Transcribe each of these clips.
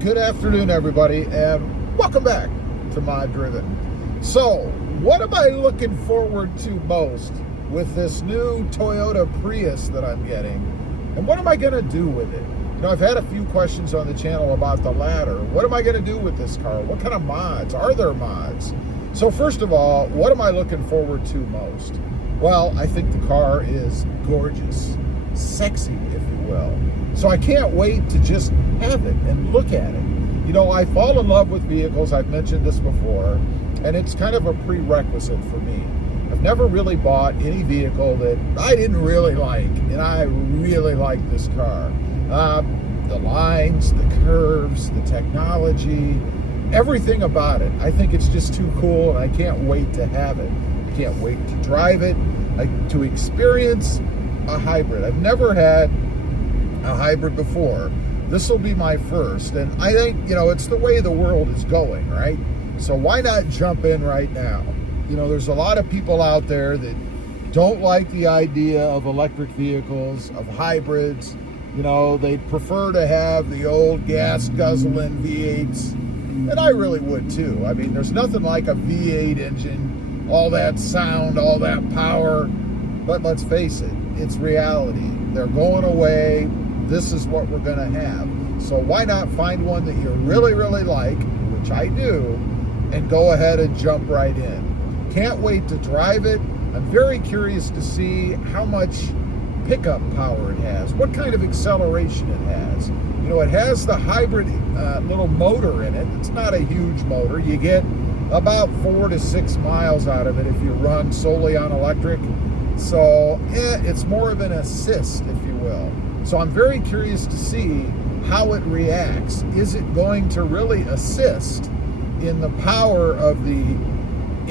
Good afternoon, everybody, and welcome back to Moddriven. So, what am I looking forward to most with this new Toyota Prius that I'm getting? And what am I going to do with it? You know, I've had a few questions on the channel about the latter. What am I going to do with this car? What kind of mods? Are there mods? So first of all, what am I looking forward to most? Well, I think the car is gorgeous, sexy, if you will. So I can't wait to just have it and look at it. You know, I fall in love with vehicles. I've mentioned this before, and it's kind of a prerequisite for me. I've never really bought any vehicle that I didn't really like, and I really like this car. The lines, the curves, the technology, everything about it. I think it's just too cool, and I can't wait to have it. I can't wait to drive it, to experience a hybrid. I've never had a hybrid before. This will be my first, and I think, you know, it's the way the world is going, right? So why not jump in right now? You know, there's a lot of people out there that don't like the idea of electric vehicles, of hybrids. You know, they prefer to have the old gas guzzling V8s, and I really would too. I mean, there's nothing like a V8 engine, all that sound, all that power, but let's face it, it's reality. They're going away. This is what we're gonna have. So why not find one that you really, really like, which I do, and go ahead and jump right in. Can't wait to drive it. I'm very curious to see how much pickup power it has, what kind of acceleration it has. You know, it has the hybrid little motor in it. It's not a huge motor. You get about 4 to 6 miles out of it if you run solely on electric. So it's more of an assist, if you will. So I'm very curious to see how it reacts. Is it going to really assist in the power of the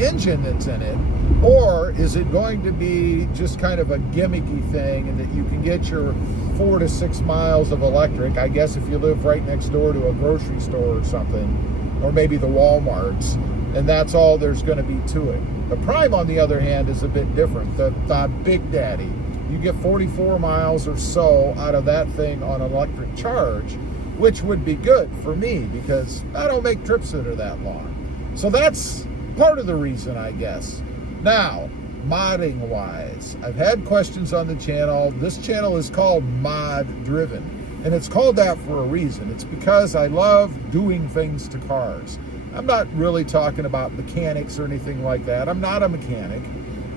engine that's in it, or is it going to be just kind of a gimmicky thing and that you can get your 4 to 6 miles of electric, I guess if you live right next door to a grocery store or something, or maybe the Walmarts, and that's all there's going to be to it. The Prime, on the other hand, is a bit different. The Big Daddy. You get 44 miles or so out of that thing on electric charge, which would be good for me because I don't make trips that are that long. So that's part of the reason, I guess. Now, modding wise, I've had questions on the channel. This channel is called Moddriven, and it's called that for a reason. It's because I love doing things to cars. I'm not really talking about mechanics or anything like that. I'm not a mechanic.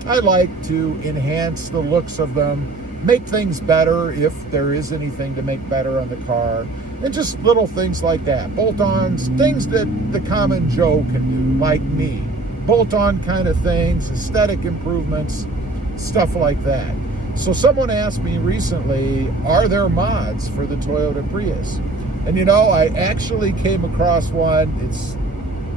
I like to enhance the looks of them, make things better if there is anything to make better on the car, and just little things like that. Bolt-ons, things that the common Joe can do, like me. Bolt-on kind of things, aesthetic improvements, stuff like that. So someone asked me recently, are there mods for the Toyota Prius? And you know, I actually came across one. It's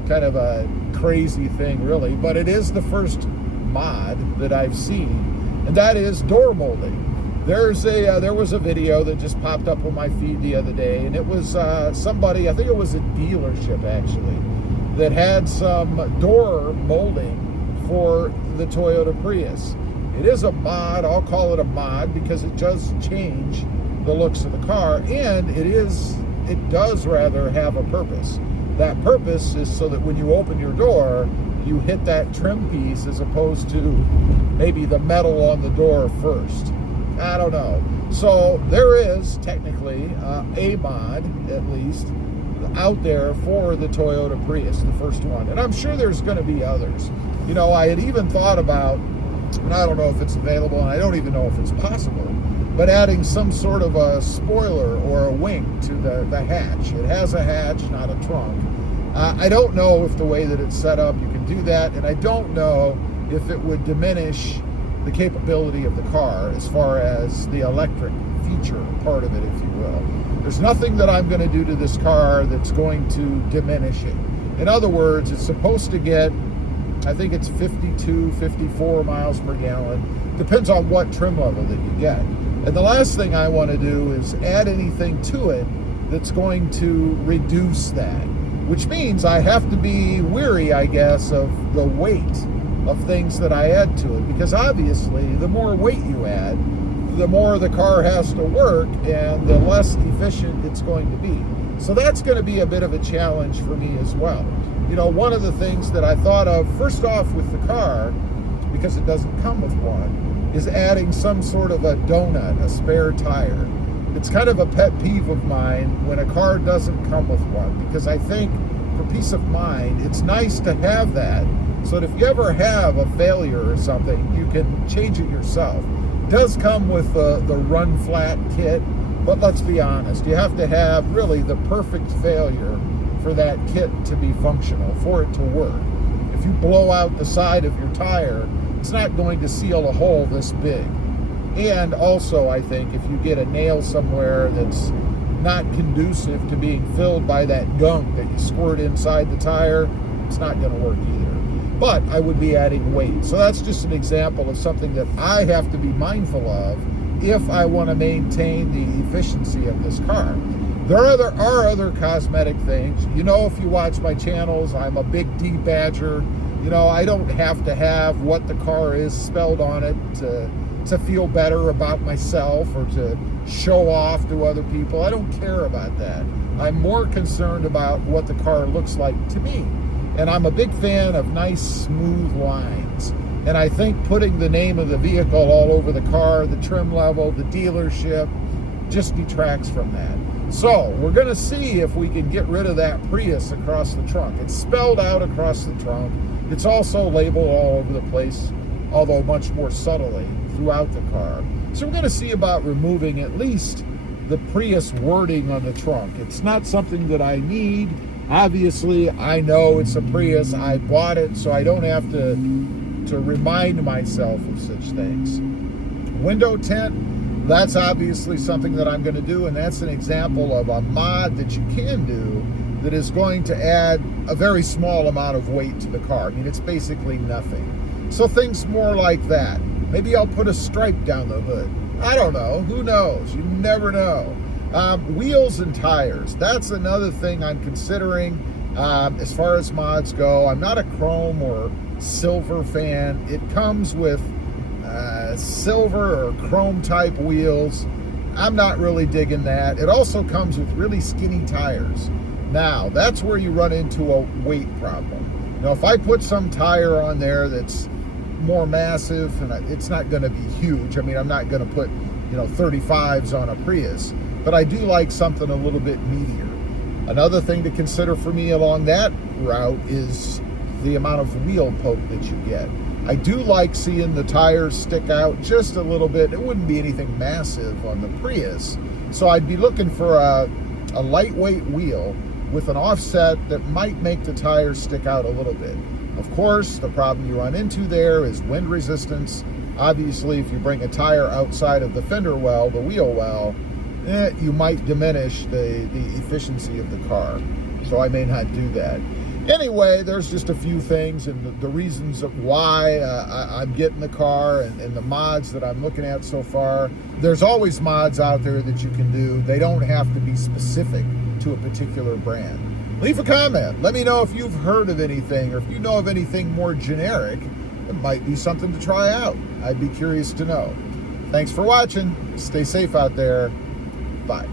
kind of a crazy thing, really, but it is the first mod that I've seen, and that is door molding. There was a video that just popped up on my feed the other day, and it was somebody, I think it was a dealership actually, that had some door molding for the Toyota Prius. It is a mod. I'll call it a mod because it does change the looks of the car, and it does rather have a purpose. That purpose is so that when you open your door, you hit that trim piece as opposed to maybe the metal on the door first. I don't know. So there is technically a mod, at least, out there for the Toyota Prius, the first one. And I'm sure there's going to be others. You know, I had even thought about, and I don't know if it's available, and I don't even know if it's possible, but adding some sort of a spoiler or a wing to the hatch. It has a hatch, not a trunk. I don't know if the way that it's set up you can do that, and I don't know if it would diminish the capability of the car as far as the electric feature part of it, if you will. There's nothing that I'm going to do to this car that's going to diminish it. In other words, it's supposed to get, I think it's 52, 54 miles per gallon. Depends on what trim level that you get. And the last thing I want to do is add anything to it that's going to reduce that, which means I have to be weary, I guess, of the weight of things that I add to it, because obviously the more weight you add, the more the car has to work and the less efficient it's going to be. So that's going to be a bit of a challenge for me as well. You know, one of the things that I thought of, first off with the car, because it doesn't come with one, is adding some sort of a donut, a spare tire. It's kind of a pet peeve of mine when a car doesn't come with one, because I think for peace of mind, it's nice to have that, so that if you ever have a failure or something, you can change it yourself. It does come with the run flat kit, but let's be honest, you have to have really the perfect failure for that kit to be functional, for it to work. If you blow out the side of your tire, it's not going to seal a hole this big. And also, I think if you get a nail somewhere that's not conducive to being filled by that gunk that you squirt inside the tire, it's not going to work either. But I would be adding weight. So that's just an example of something that I have to be mindful of if I want to maintain the efficiency of this car. There are other cosmetic things. You know, if you watch my channels, I'm a big D badger. You know, I don't have to have what the car is spelled on it to feel better about myself or to show off to other people. I don't care about that. I'm more concerned about what the car looks like to me. And I'm a big fan of nice, smooth lines. And I think putting the name of the vehicle all over the car, the trim level, the dealership, just detracts from that. So we're going to see if we can get rid of that Prius across the trunk. It's spelled out across the trunk. It's also labeled all over the place, although much more subtly throughout the car. So we're going to see about removing at least the Prius wording on the trunk. It's not something that I need. Obviously, I know it's a Prius. I bought it, so I don't have to remind myself of such things. Window tint, that's obviously something that I'm going to do, and that's an example of a mod that you can do that is going to add a very small amount of weight to the car. I mean, it's basically nothing. So things more like that. Maybe I'll put a stripe down the hood. I don't know. Who knows? You never know. Wheels and tires. That's another thing I'm considering as far as mods go. I'm not a chrome or silver fan. It comes with silver or chrome type wheels. I'm not really digging that. It also comes with really skinny tires. Now, that's where you run into a weight problem. Now, if I put some tire on there that's more massive, and it's not going to be huge. I mean, I'm not going to put, 35s on a Prius, but I do like something a little bit meatier. Another thing to consider for me along that route is the amount of wheel poke that you get. I do like seeing the tires stick out just a little bit. It wouldn't be anything massive on the Prius, so I'd be looking for a lightweight wheel with an offset that might make the tires stick out a little bit. Of course, the problem you run into there is wind resistance. Obviously, if you bring a tire outside of the fender well, the wheel well, you might diminish the efficiency of the car. So I may not do that. Anyway, there's just a few things and the reasons of why I'm getting the car and the mods that I'm looking at so far. There's always mods out there that you can do. They don't have to be specific to a particular brand. Leave a comment. Let me know if you've heard of anything or if you know of anything more generic. It might be something to try out. I'd be curious to know. Thanks for watching. Stay safe out there. Bye.